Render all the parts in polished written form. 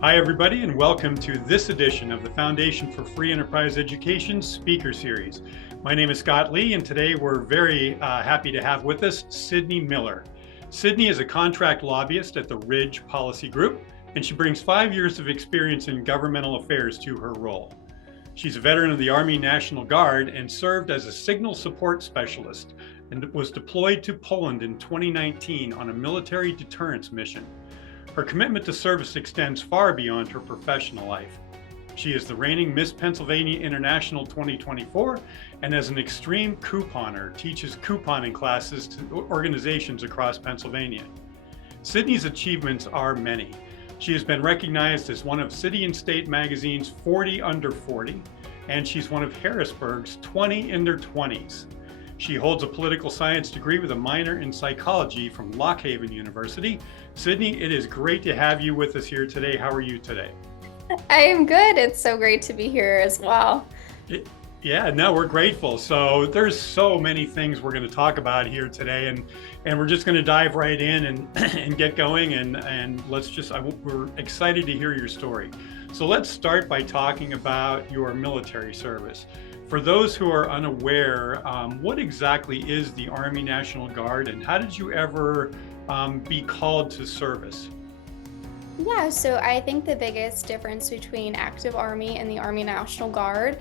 Hi, everybody, and welcome to this edition of the Foundation for Free Enterprise Education Speaker Series. My name is Scott Lee, and today we're very happy to have with us Sydney Miller. Sydney is a contract lobbyist at the Ridge Policy Group, and she brings 5 years of experience in governmental affairs to her role. She's a veteran of the Army National Guard and served as a signal support specialist and was deployed to Poland in 2019 on a military deterrence mission. Her commitment to service extends far beyond her professional life. She is the reigning Miss Pennsylvania International 2024 and as an extreme couponer, teaches couponing classes to organizations across Pennsylvania. Sydney's achievements are many. She has been recognized as one of City and State magazine's 40 under 40, and she's one of Harrisburg's 20 in their 20s. She holds a political science degree with a minor in psychology from Lock Haven University. Sydney, it is great to have you with us here today. How are you today? I am good. It's so great to be here as well. Yeah, no, we're grateful. So there's so many things we're going to talk about here today, and we're just going to dive right in and and get going. And we're excited to hear your story. So let's start by talking about your military service. For those who are unaware, what exactly is the Army National Guard, and how did you ever be called to service? Yeah, so I think the biggest difference between active Army and the Army National Guard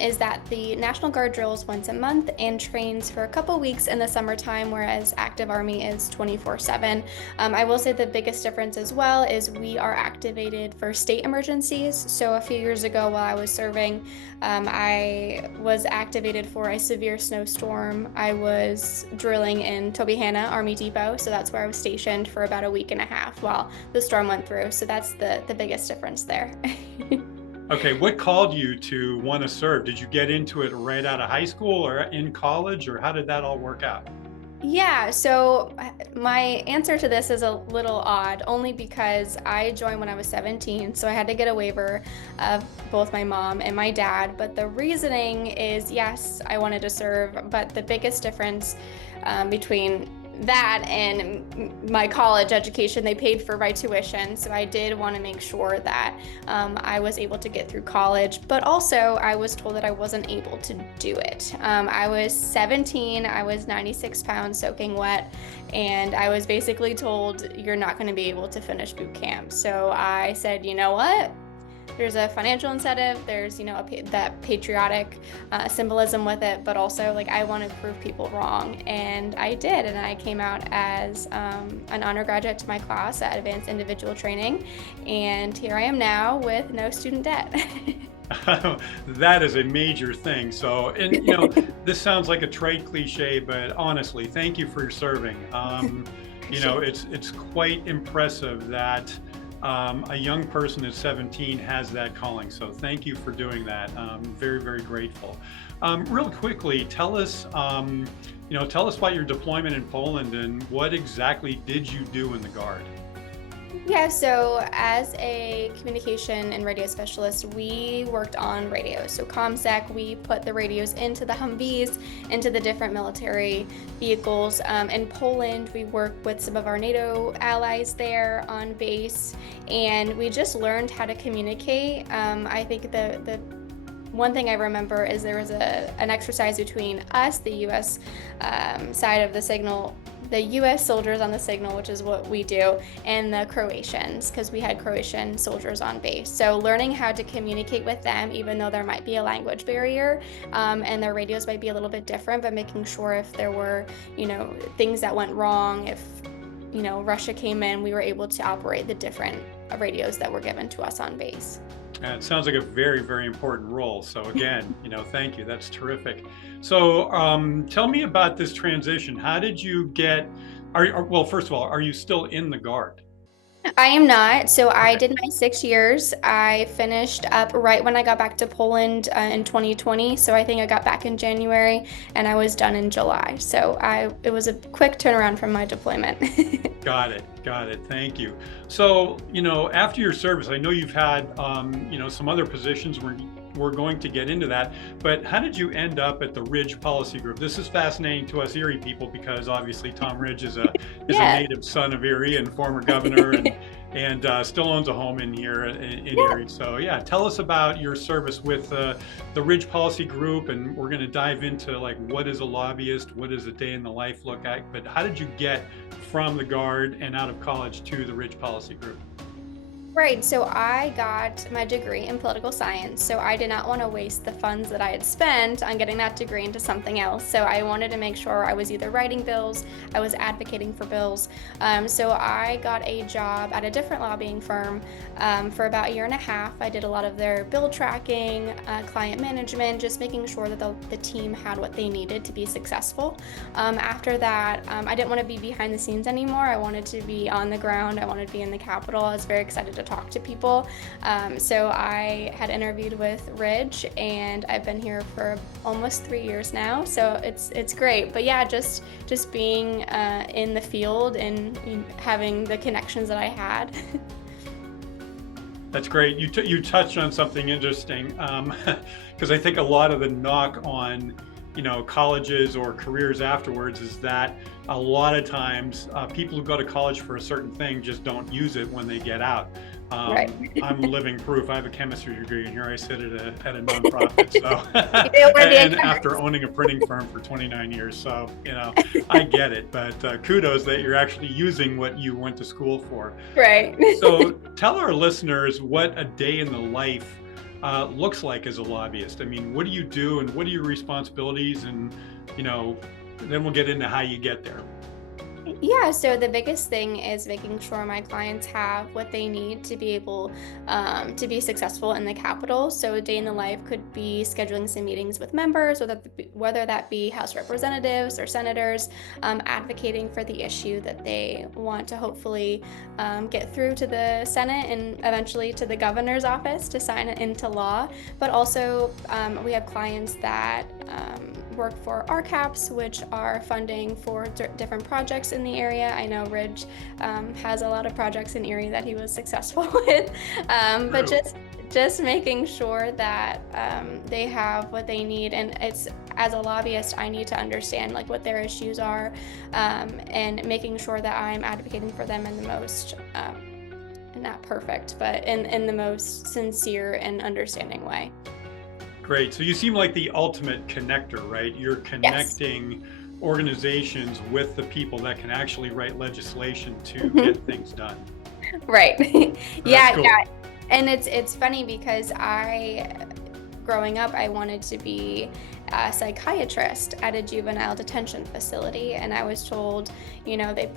is that the National Guard drills once a month and trains for a couple weeks in the summertime, whereas active Army is 24/7. I will say the biggest difference as well is we are activated for state emergencies. So a few years ago while I was serving, I was activated for a severe snowstorm. I was drilling in Tobyhanna Army Depot, so that's where I was stationed for about a week and a half while the storm went through. So that's the biggest difference there. Okay, what called you to want to serve? Did you get into it right out of high school or in college, or how did that all work out? Yeah, so my answer to this is a little odd, only because I joined when I was 17, so I had to get a waiver of both my mom and my dad. But the reasoning is, yes, I wanted to serve, but the biggest difference between that and my college education, they paid for my tuition, so I did want to make sure that I was able to get through college, but also I was told that I wasn't able to do it. I was 17, I was 96 pounds soaking wet, and I was basically told you're not going to be able to finish boot camp. So I said, you know what? There's a financial incentive, there's, that patriotic symbolism with it, but also like I want to prove people wrong. And I did, and I came out as an honor graduate to my class at Advanced Individual Training. And here I am now with no student debt. That is a major thing. So, and this sounds like a trite cliche, but honestly, thank you for serving. It's quite impressive that a young person at 17 has that calling. So thank you for doing that. Very, very grateful. Real quickly, tell us about your deployment in Poland and what exactly did you do in the Guard? Yeah, so as a communication and radio specialist, we worked on radios. So ComSec, we put the radios into the Humvees, into the different military vehicles. In Poland, we work with some of our NATO allies there on base, and we just learned how to communicate. I think the one thing I remember is there was an exercise between us, the U.S. Side of the signal, the U.S. soldiers on the signal, which is what we do, and the Croatians, because we had Croatian soldiers on base. So learning how to communicate with them, even though there might be a language barrier, and their radios might be a little bit different, but making sure if there were, things that went wrong, if, Russia came in, we were able to operate the different radios that were given to us on base. It sounds like a very, very important role. So again, thank you. That's terrific. So tell me about this transition. How did you get, well, first of all, are you still in the Guard? I am not. So I Okay. did my 6 years. I finished up right when I got back to Poland in 2020. So I think I got back in January and I was done in July. So it was a quick turnaround from my deployment. Got it. Thank you. So, after your service, I know you've had, some other positions where we're going to get into that. But how did you end up at the Ridge Policy Group? This is fascinating to us Erie people because obviously Tom Ridge is a Yeah. native son of Erie and former governor, and still owns a home in here in Yeah. Erie. So yeah, tell us about your service with the Ridge Policy Group, and we're going to dive into like what is a lobbyist, what does a day in the life look like, but how did you get from the Guard and out of college to the Ridge Policy Group? Right. So I got my degree in political science. So I did not want to waste the funds that I had spent on getting that degree into something else. So I wanted to make sure I was either writing bills, I was advocating for bills. So I got a job at a different lobbying firm for about a year and a half. I did a lot of their bill tracking, client management, just making sure that the team had what they needed to be successful. After that, I didn't want to be behind the scenes anymore. I wanted to be on the ground. I wanted to be in the Capitol. I was very excited to talk to people. So I had interviewed with Ridge, and I've been here for almost 3 years now. So it's great. But yeah, just being in the field and having the connections that I had. That's great. You touched on something interesting, because I think a lot of the knock on, colleges or careers afterwards is that a lot of times people who go to college for a certain thing just don't use it when they get out. Right. I'm living proof. I have a chemistry degree, and here I sit at a nonprofit. So, and after owning a printing firm for 29 years, so I get it. But kudos that you're actually using what you went to school for. Right. So, tell our listeners what a day in the life looks like as a lobbyist. I mean, what do you do, and what are your responsibilities, and then we'll get into how you get there. Yeah, so the biggest thing is making sure my clients have what they need to be able to be successful in the Capitol. So a day in the life could be scheduling some meetings with members, whether that be House representatives or senators, advocating for the issue that they want to hopefully get through to the Senate and eventually to the governor's office to sign it into law. But also we have clients that work for RCAPs, which are funding for different projects in the area. I know Ridge has a lot of projects in Erie that he was successful with, but just making sure that they have what they need. And it's, as a lobbyist, I need to understand like what their issues are, and making sure that I'm advocating for them in the most not perfect, but in the most sincere and understanding way. Great. So you seem like the ultimate connector, right? You're connecting organizations with the people that can actually write legislation to get things done. Right. Yeah, cool. yeah. And it's funny because growing up, I wanted to be a psychiatrist at a juvenile detention facility, and I was told, they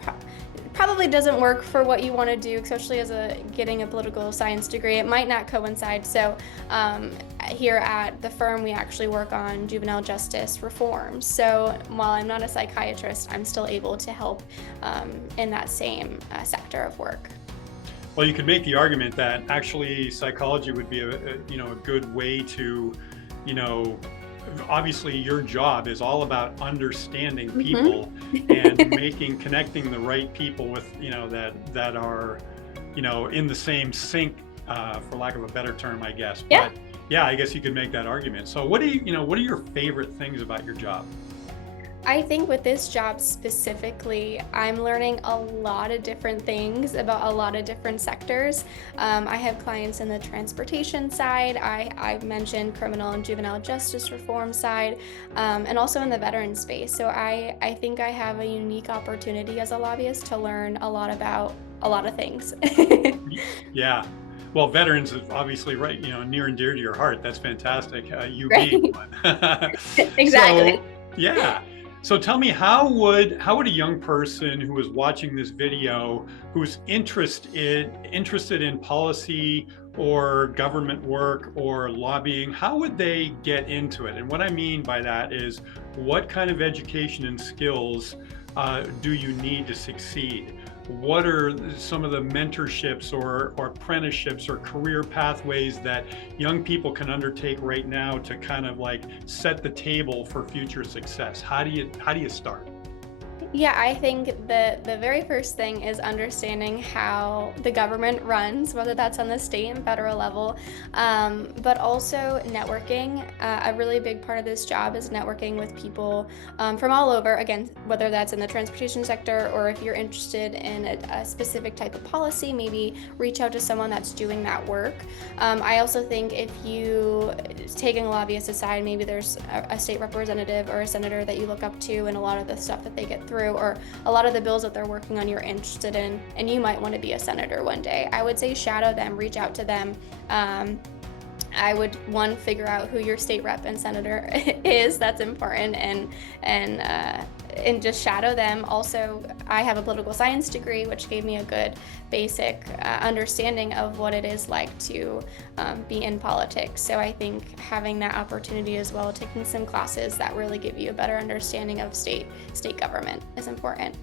probably doesn't work for what you want to do, especially as getting a political science degree. It might not coincide. So here at the firm, we actually work on juvenile justice reform. So while I'm not a psychiatrist, I'm still able to help in that same sector of work. Well, you could make the argument that actually psychology would be a good way to, obviously your job is all about understanding people and connecting the right people with, that are, in the same sync, for lack of a better term, I guess. Yeah. But yeah, I guess you could make that argument. So what are your favorite things about your job? I think with this job specifically, I'm learning a lot of different things about a lot of different sectors. I have clients in the transportation side. I mentioned criminal and juvenile justice reform side, and also in the veteran space. So I think I have a unique opportunity as a lobbyist to learn a lot about a lot of things. Yeah. Well, veterans is obviously right, near and dear to your heart. That's fantastic. You Right. being one. Exactly. So, yeah. So tell me, how would a young person who is watching this video, who's interested in policy or government work or lobbying, how would they get into it? And what I mean by that is, what kind of education and skills do you need to succeed? What are some of the mentorships or apprenticeships or career pathways that young people can undertake right now to kind of like set the table for future success? How do you start? Yeah, I think the very first thing is understanding how the government runs, whether that's on the state and federal level, but also networking. A really big part of this job is networking with people from all over. Again, whether that's in the transportation sector or if you're interested in a specific type of policy, maybe reach out to someone that's doing that work. I also think if you, taking lobbyists aside, maybe there's a state representative or a senator that you look up to and a lot of the stuff that they get through, or a lot of the bills that they're working on you're interested in, and you might want to be a senator one day. I would say shadow them, reach out to them. I would, figure out who your state rep and senator is. That's important, and just shadow them. Also, I have a political science degree, which gave me a good basic understanding of what it is like to be in politics. So I think having that opportunity as well, taking some classes that really give you a better understanding of state government is important.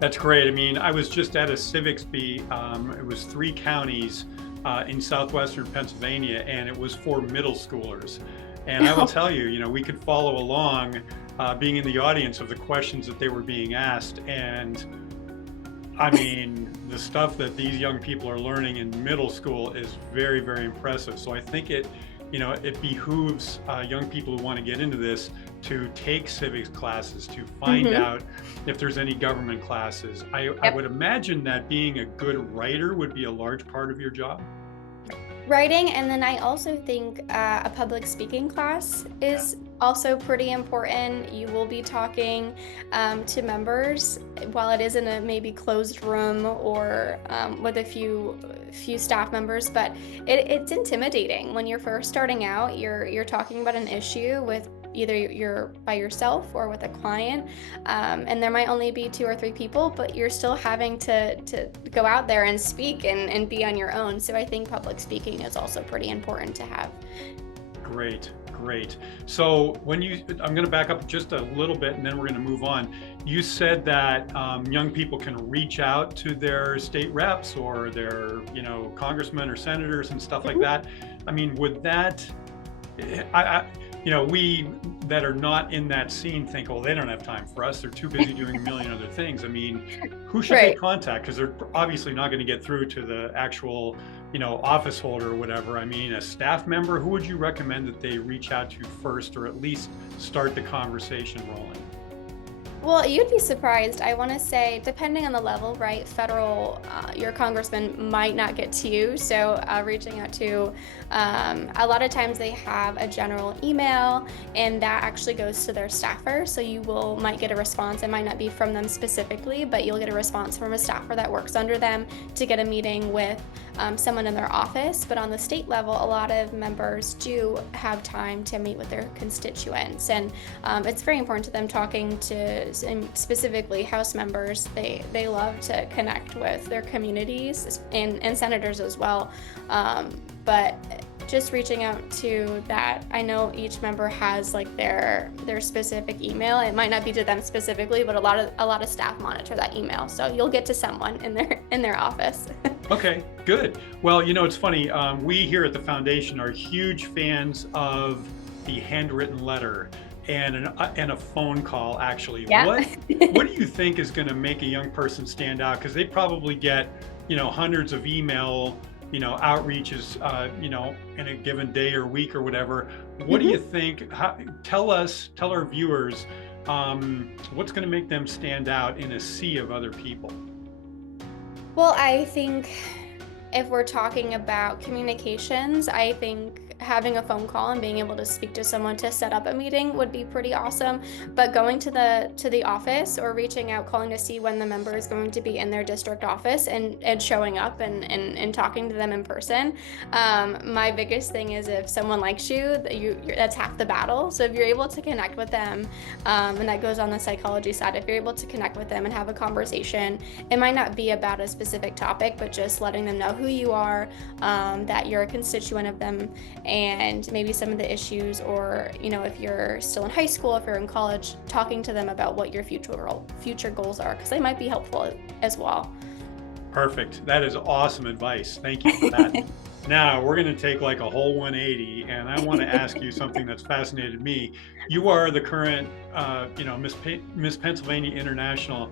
That's great. I mean, I was just at a civics bee. It was 3 counties in southwestern Pennsylvania, and it was for middle schoolers. And I will tell you, we could follow along being in the audience of the questions that they were being asked. And I mean, the stuff that these young people are learning in middle school is very, very impressive. So I think it behooves young people who want to get into this to take civics classes, to find out if there's any government classes. I would imagine that being a good writer would be a large part of your job. Writing, and then I also think a public speaking class is also pretty important. You will be talking to members while it is in a maybe closed room or with a few staff members, but it's intimidating when you're first starting out. You're talking about an issue with either you're by yourself or with a client, and there might only be 2 or 3 people, but you're still having to go out there and speak and be on your own. So I think public speaking is also pretty important to have. Great. So I'm going to back up just a little bit and then we're going to move on. You said that young people can reach out to their state reps or their, congressmen or senators and stuff like that. I mean, would that, we that are not in that scene think, well, they don't have time for us. They're too busy doing a million other things. I mean, who should they contact? Because they're obviously not going to get through to the actual, office holder or whatever. I mean, a staff member, who would you recommend that they reach out to first, or at least start the conversation rolling? Well, you'd be surprised. I want to say, depending on the level, right? Federal, your congressman might not get to you. So reaching out to, a lot of times they have a general email, and that actually goes to their staffer. So you might get a response. It might not be from them specifically, but you'll get a response from a staffer that works under them to get a meeting with someone in their office. But on the state level, a lot of members do have time to meet with their constituents, and it's very important to them talking to, and specifically House members. They love to connect with their communities and senators as well. But just reaching out to that, I know each member has like their specific email. It might not be to them specifically, but a lot of staff monitor that email, so you'll get to someone in their office. Okay, good. Well, it's funny. We here at the foundation are huge fans of the handwritten letter and a phone call. Actually, what do you think is going to make a young person stand out? Because they probably get hundreds of email outreaches in a given day or week or whatever. What do you think? Tell our viewers what's going to make them stand out in a sea of other people. Well, I think if we're talking about communications, I think having a phone call and being able to speak to someone to set up a meeting would be pretty awesome. But going to the office or reaching out, calling to see when the member is going to be in their district office and showing up and talking to them in person. My biggest thing is if someone likes you, that's half the battle. So if you're able to connect with them, and that goes on the psychology side, if you're able to connect with them and have a conversation, it might not be about a specific topic, but just letting them know who you are, that you're a constituent of them, and maybe some of the issues, or if you're still in high school, if you're in college, talking to them about what your future goals are, because they might be helpful as well. Perfect. That is awesome advice. Thank you for that. Now we're going to take like a whole 180, and I want to ask you something that's fascinated me. You are the current, Miss Pennsylvania International.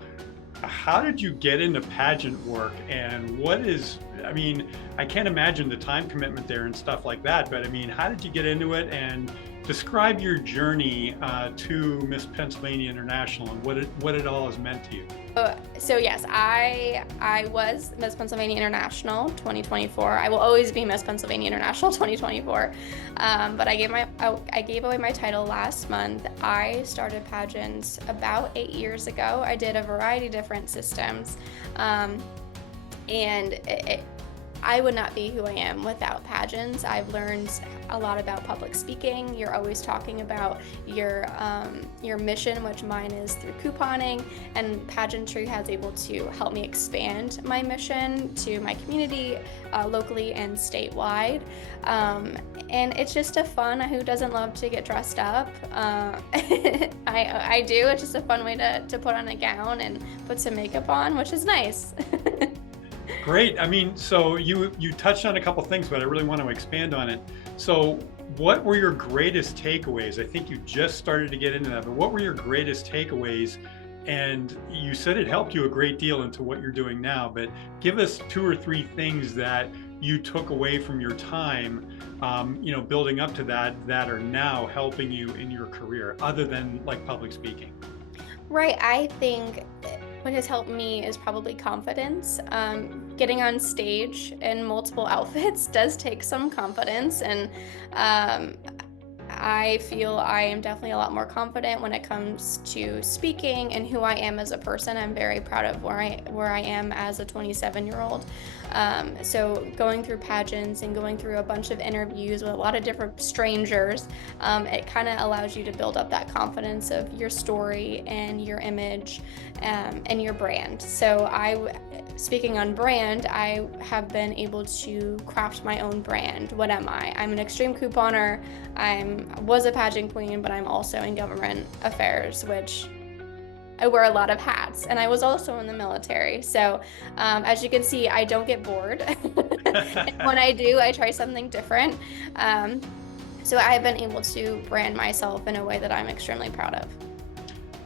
How did you get into pageant work, and what is, I mean, I can't imagine the time commitment there and stuff like that, but I mean, how did you get into it, and describe your journey to Miss Pennsylvania International and what it all has meant to you? So yes, I was Miss Pennsylvania International 2024. I will always be Miss Pennsylvania International 2024. But I gave away my title last month. I started pageants about 8 years ago. I did a variety of different systems, and I would not be who I am without pageants. I've learned a lot about public speaking. You're always talking about your mission, which mine is through couponing, and pageantry has able to help me expand my mission to my community, locally and statewide. And it's just a fun. Who doesn't love to get dressed up? I do. It's just a fun way to put on a gown and put some makeup on, which is nice. Great. I mean, so you touched on a couple things, but I really want to expand on it. So what were your greatest takeaways? I think you just started to get into that, but what were your greatest takeaways? And you said it helped you a great deal into what you're doing now, but give us 2 or 3 things that you took away from your time, building up to that are now helping you in your career, other than like public speaking. Right. I think what has helped me is probably confidence. Getting on stage in multiple outfits does take some confidence, and I feel I am definitely a lot more confident when it comes to speaking and who I am as a person. I'm very proud of where I am as a 27-year-old. So going through pageants and going through a bunch of interviews with a lot of different strangers, it kind of allows you to build up that confidence of your story and your image, and your brand. So speaking on brand, I have been able to craft my own brand. What am I? I'm an extreme couponer. Was a pageant queen, but I'm also in government affairs, which I wear a lot of hats, and I was also in the military. So as you can see, I don't get bored. And when I do, I try something different. So I've been able to brand myself in a way that I'm extremely proud of.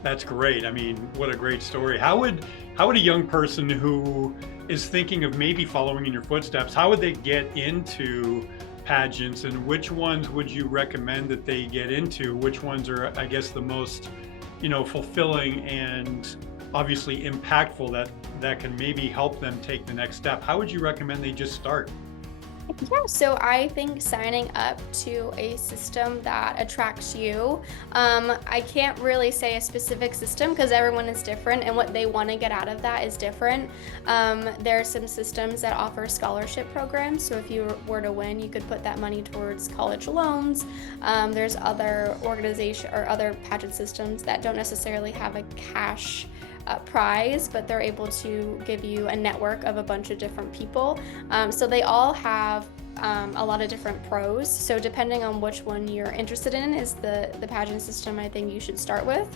That's great. I mean, what a great story. How would a young person who is thinking of maybe following in your footsteps, how would they get into pageants, and which ones would you recommend that they get into? Which ones are, I guess, the most, fulfilling and obviously impactful that can maybe help them take the next step? How would you recommend they just start? Yeah, so I think signing up to a system that attracts you. I can't really say a specific system because everyone is different and what they want to get out of that is different. There are some systems that offer scholarship programs, so if you were to win, you could put that money towards college loans. There's other organization or other pageant systems that don't necessarily have a cash prize, but they're able to give you a network of a bunch of different people. So they all have a lot of different pros. So depending on which one you're interested in is the pageant system I think you should start with.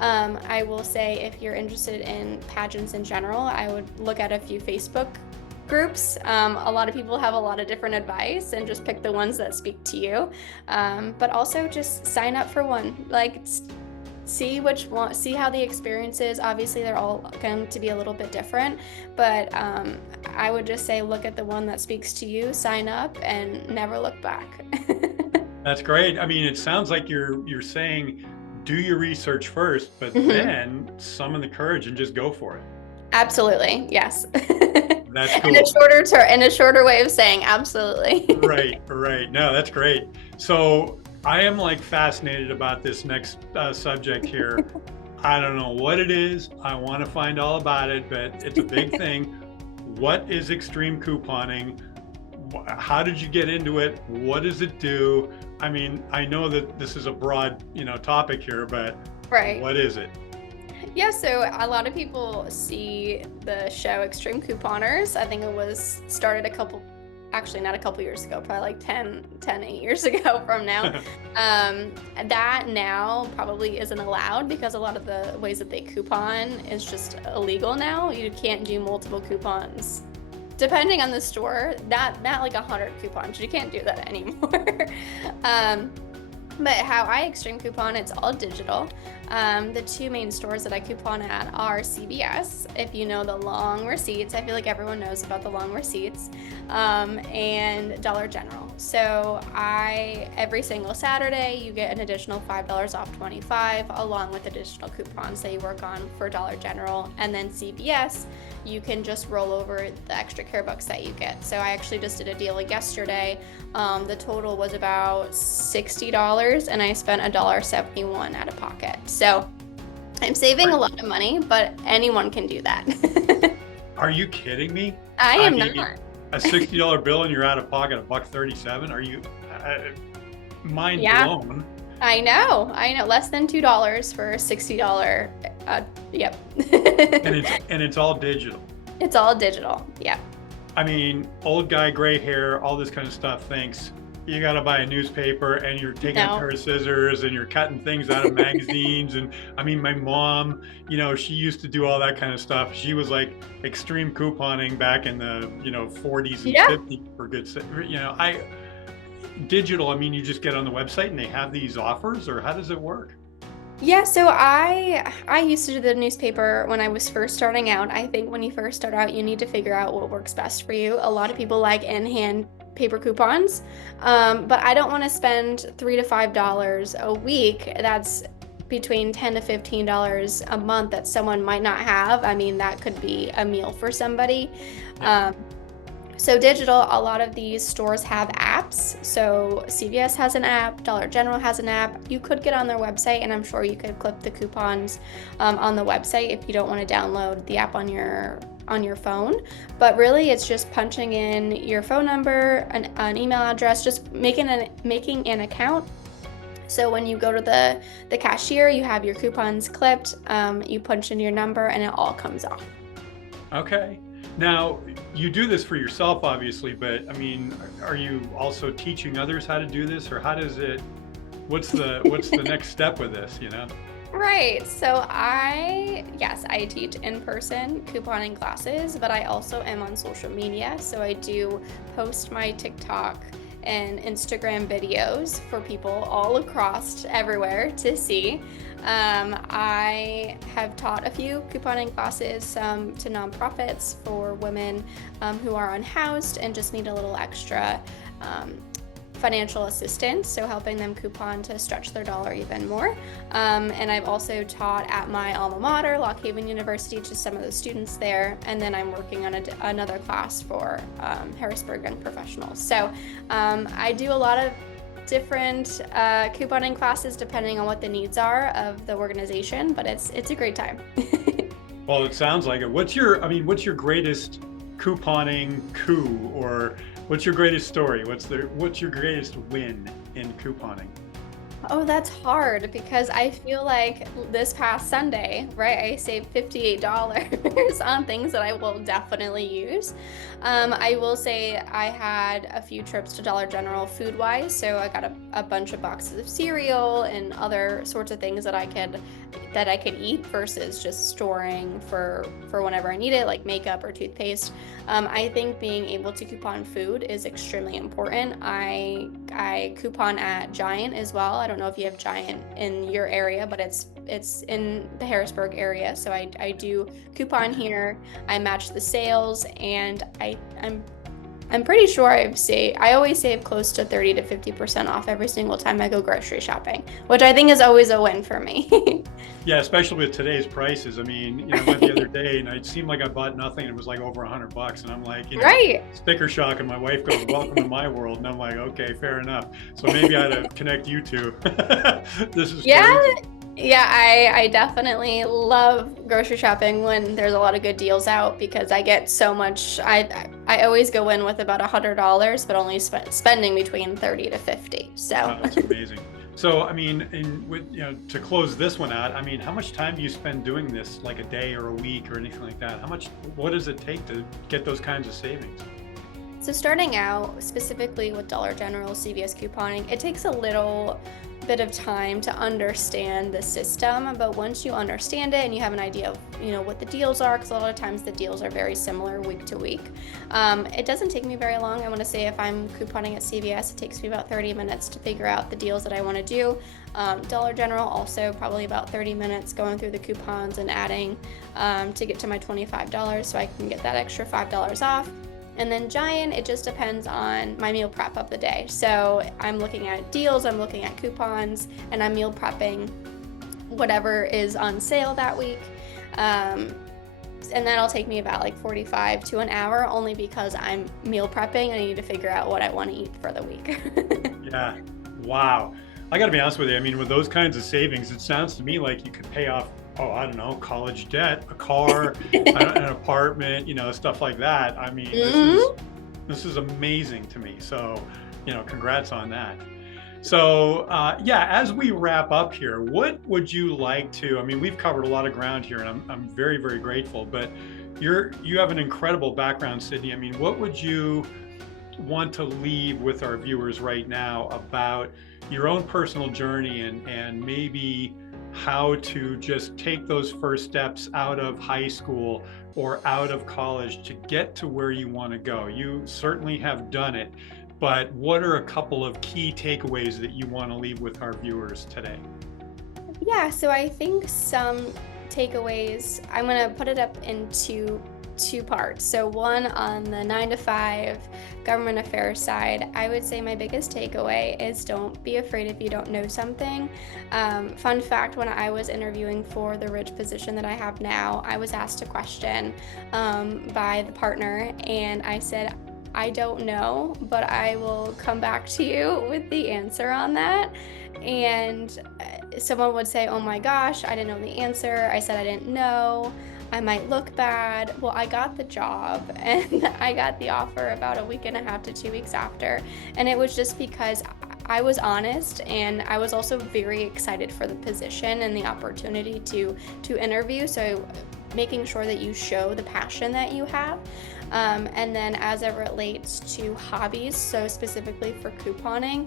I will say if you're interested in pageants in general, I would look at a few Facebook groups. A lot of people have a lot of different advice, and just pick the ones that speak to you. But also just sign up for one. See which one, see how the experience is. Obviously, they're all going to be a little bit different, but I would just say look at the one that speaks to you, sign up, and never look back. That's great. I mean, it sounds like you're saying do your research first, but then summon the courage and just go for it. Absolutely, yes. That's cool. In a shorter way of saying absolutely. Right. No, that's great. So I am fascinated about this next subject here. I don't know what it is. I want to find all about it, but it's a big thing. What is extreme couponing? How did you get into it? What does it do? I mean, I know that this is a broad, topic here, but what is it? Yeah, so a lot of people see the show Extreme Couponers. I think it was started a couple actually not a couple years ago, probably like 8 years ago from now. That now probably isn't allowed because a lot of the ways that they coupon is just illegal now. You can't do multiple coupons. Depending on the store, not like 100 coupons. You can't do that anymore. But how I extreme coupon, it's all digital. The two main stores that I coupon at are CVS, if you know the long receipts. I feel like everyone knows about the long receipts, and Dollar General. So every single Saturday, you get an additional $5 off 25, along with additional coupons that you work on for Dollar General. And then CVS, you can just roll over the extra care bucks that you get. So I actually just did a deal yesterday. The total was about $60 and I spent $1.71 out of pocket. So I'm saving a lot of money, but anyone can do that. Are you kidding me? I mean, not. A $60 bill and you're out of pocket $1.37? Are you mind blown? I know. Less than $2 for a $60. Yep. and it's all digital. It's all digital. Yeah. I mean, old guy, gray hair, all this kind of stuff thinks you got to buy a newspaper and you're taking a pair of scissors and you're cutting things out of magazines. And I mean, my mom, she used to do all that kind of stuff. She was like extreme couponing back in the, 40s and 50s for good, digital. I mean, you just get on the website and they have these offers, or how does it work? Yeah, so I used to do the newspaper when I was first starting out. I think when you first start out, you need to figure out what works best for you. A lot of people like in-hand paper coupons, but I don't want to spend $3 to $5 a week. That's between $10 to $15 a month that someone might not have. I mean, that could be a meal for somebody. So digital, a lot of these stores have apps. So CVS has an app, Dollar General has an app. You could get on their website, and I'm sure you could clip the coupons on the website if you don't want to download the app on your phone. But really, it's just punching in your phone number, an email address, just making an account. So when you go to the cashier, you have your coupons clipped, you punch in your number, and it all comes off. Okay. Now, you do this for yourself, obviously, but I mean, are you also teaching others how to do this, or what's the next step with this, Right. So I teach in-person couponing classes, but I also am on social media. So I do post my TikTok and Instagram videos for people all across everywhere to see. I have taught a few couponing classes to nonprofits for women who are unhoused and just need a little extra financial assistance, so helping them coupon to stretch their dollar even more. And I've also taught at my alma mater, Lock Haven University, to some of the students there, and then I'm working on another class for Harrisburg Young Professionals. So I do a lot of different couponing classes depending on what the needs are of the organization, but it's a great time. Well, it sounds like it. What's your greatest couponing coup, or what's your greatest story? What's your greatest win in couponing? Oh, that's hard because I feel like this past Sunday, right, I saved $58 on things that I will definitely use. I will say I had a few trips to Dollar General food-wise, so I got a bunch of boxes of cereal and other sorts of things that I could eat versus just storing for whenever I need it, like makeup or toothpaste. I think being able to coupon food is extremely important. I coupon at Giant as well. I don't know if you have Giant in your area, but it's in the Harrisburg area. So I do coupon here. I match the sales, and I'm pretty sure I always save close to 30 to 50% off every single time I go grocery shopping, which I think is always a win for me. Yeah, especially with today's prices. I mean, I went the other day and it seemed like I bought nothing. It was like over $100, and I'm like, right. Sticker shock. And my wife goes, "Welcome to my world." And I'm like, okay, fair enough. So maybe I had to connect you two. This is crazy. Yeah, I definitely love grocery shopping when there's a lot of good deals out, because I get so much. I always go in with about $100, but only spending between 30 to 50. So that's amazing. So I mean, to close this one out, I mean, how much time do you spend doing this, like a day or a week or anything like that? What does it take to get those kinds of savings? So starting out specifically with Dollar General, CVS couponing, it takes a little bit of time to understand the system, but once you understand it and you have an idea of what the deals are, because a lot of times the deals are very similar week to week, it doesn't take me very long. I want to say if I'm couponing at CVS, it takes me about 30 minutes to figure out the deals that I want to do. Dollar General also probably about 30 minutes going through the coupons and adding to get to my $25 so I can get that extra $5 off. And then Giant, it just depends on my meal prep of the day. So I'm looking at deals, I'm looking at coupons, and I'm meal prepping whatever is on sale that week. And that'll take me about like 45 to an hour, only because I'm meal prepping and I need to figure out what I want to eat for the week. Yeah. Wow. I got to be honest with you. I mean, with those kinds of savings, it sounds to me like you could pay off, I don't know, college debt, a car, an apartment, stuff like that. I mean, this is amazing to me. So, congrats on that. So, as we wrap up here, what would you like to, I mean, we've covered a lot of ground here, and I'm very, very grateful, but you have an incredible background, Sydney. I mean, what would you want to leave with our viewers right now about your own personal journey and maybe how to just take those first steps out of high school or out of college to get to where you want to go? You certainly have done it, but what are a couple of key takeaways that you want to leave with our viewers today? Yeah, so I think some takeaways, I'm going to put it up into two parts. So one on the 9 to 5 government affairs side, I would say my biggest takeaway is don't be afraid if you don't know something. Fun fact, when I was interviewing for the Ridge position that I have now, I was asked a question by the partner, and I said, I don't know, but I will come back to you with the answer on that. And someone would say, oh my gosh, I didn't know the answer. I said I didn't know. I might look bad. Well, I got the job and I got the offer about a week and a half to 2 weeks after. And it was just because I was honest, and I was also very excited for the position and the opportunity to interview. So making sure that you show the passion that you have. And then as it relates to hobbies, so specifically for couponing,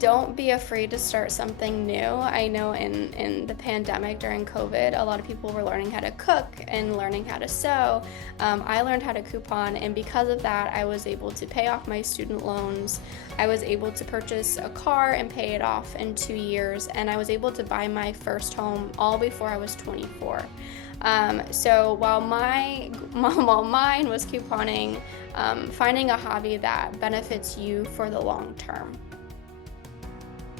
don't be afraid to start something new. I know in the pandemic during COVID, a lot of people were learning how to cook and learning how to sew. I learned how to coupon, and because of that, I was able to pay off my student loans. I was able to purchase a car and pay it off in 2 years, and I was able to buy my first home all before I was 24. So while mine was couponing, finding a hobby that benefits you for the long term.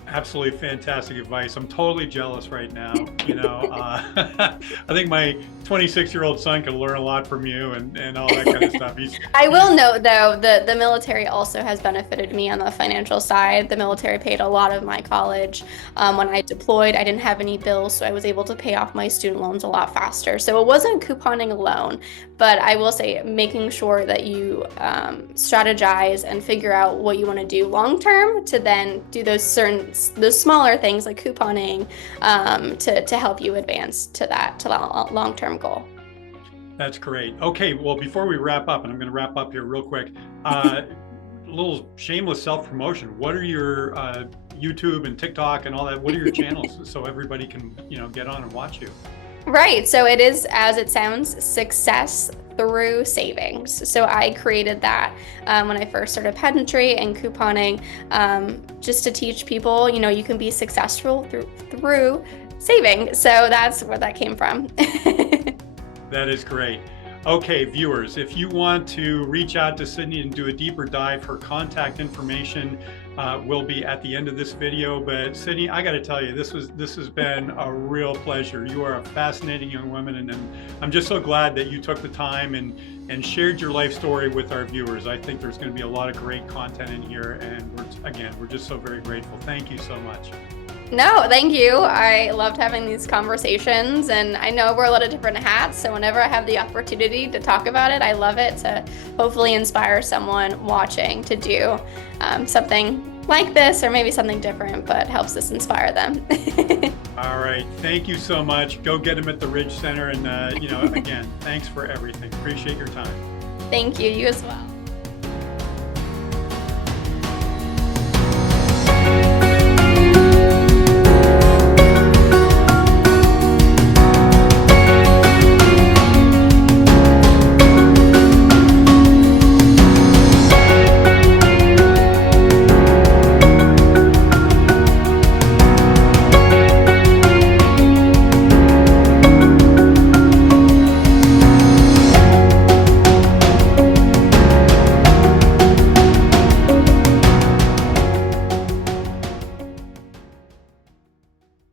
Absolutely fantastic advice. I'm totally jealous right now. I think my 26-year-old son could learn a lot from you and all that kind of stuff. I will note, though, the military also has benefited me on the financial side. The military paid a lot of my college. When I deployed, I didn't have any bills, so I was able to pay off my student loans a lot faster. So it wasn't couponing alone, but I will say making sure that you strategize and figure out what you want to do long term to then do those smaller things like couponing to help you advance to that long-term goal. That's great. Okay, well, before we wrap up, and I'm going to wrap up here real quick, a little shameless self-promotion. What are your YouTube and TikTok and all that? What are your channels so everybody can get on and watch you? Right. So it is, as it sounds, success through savings. So I created that when I first started pedantry and couponing, just to teach people, you can be successful through saving. So that's where that came from. That is great. Okay, viewers, if you want to reach out to Sydney and do a deeper dive, her contact information will be at the end of this video. But Sydney, I got to tell you, this has been a real pleasure. You are a fascinating young woman, and I'm just so glad that you took the time and shared your life story with our viewers. I think there's going to be a lot of great content in here, and we're just so very grateful. Thank you so much. No, thank you. I loved having these conversations, and I know we're a lot of different hats, so whenever I have the opportunity to talk about it, I love it to hopefully inspire someone watching to do something like this, or maybe something different, but helps us inspire them. All right. Thank you so much. Go get them at the Ridge Center. And, again, thanks for everything. Appreciate your time. Thank you. You as well.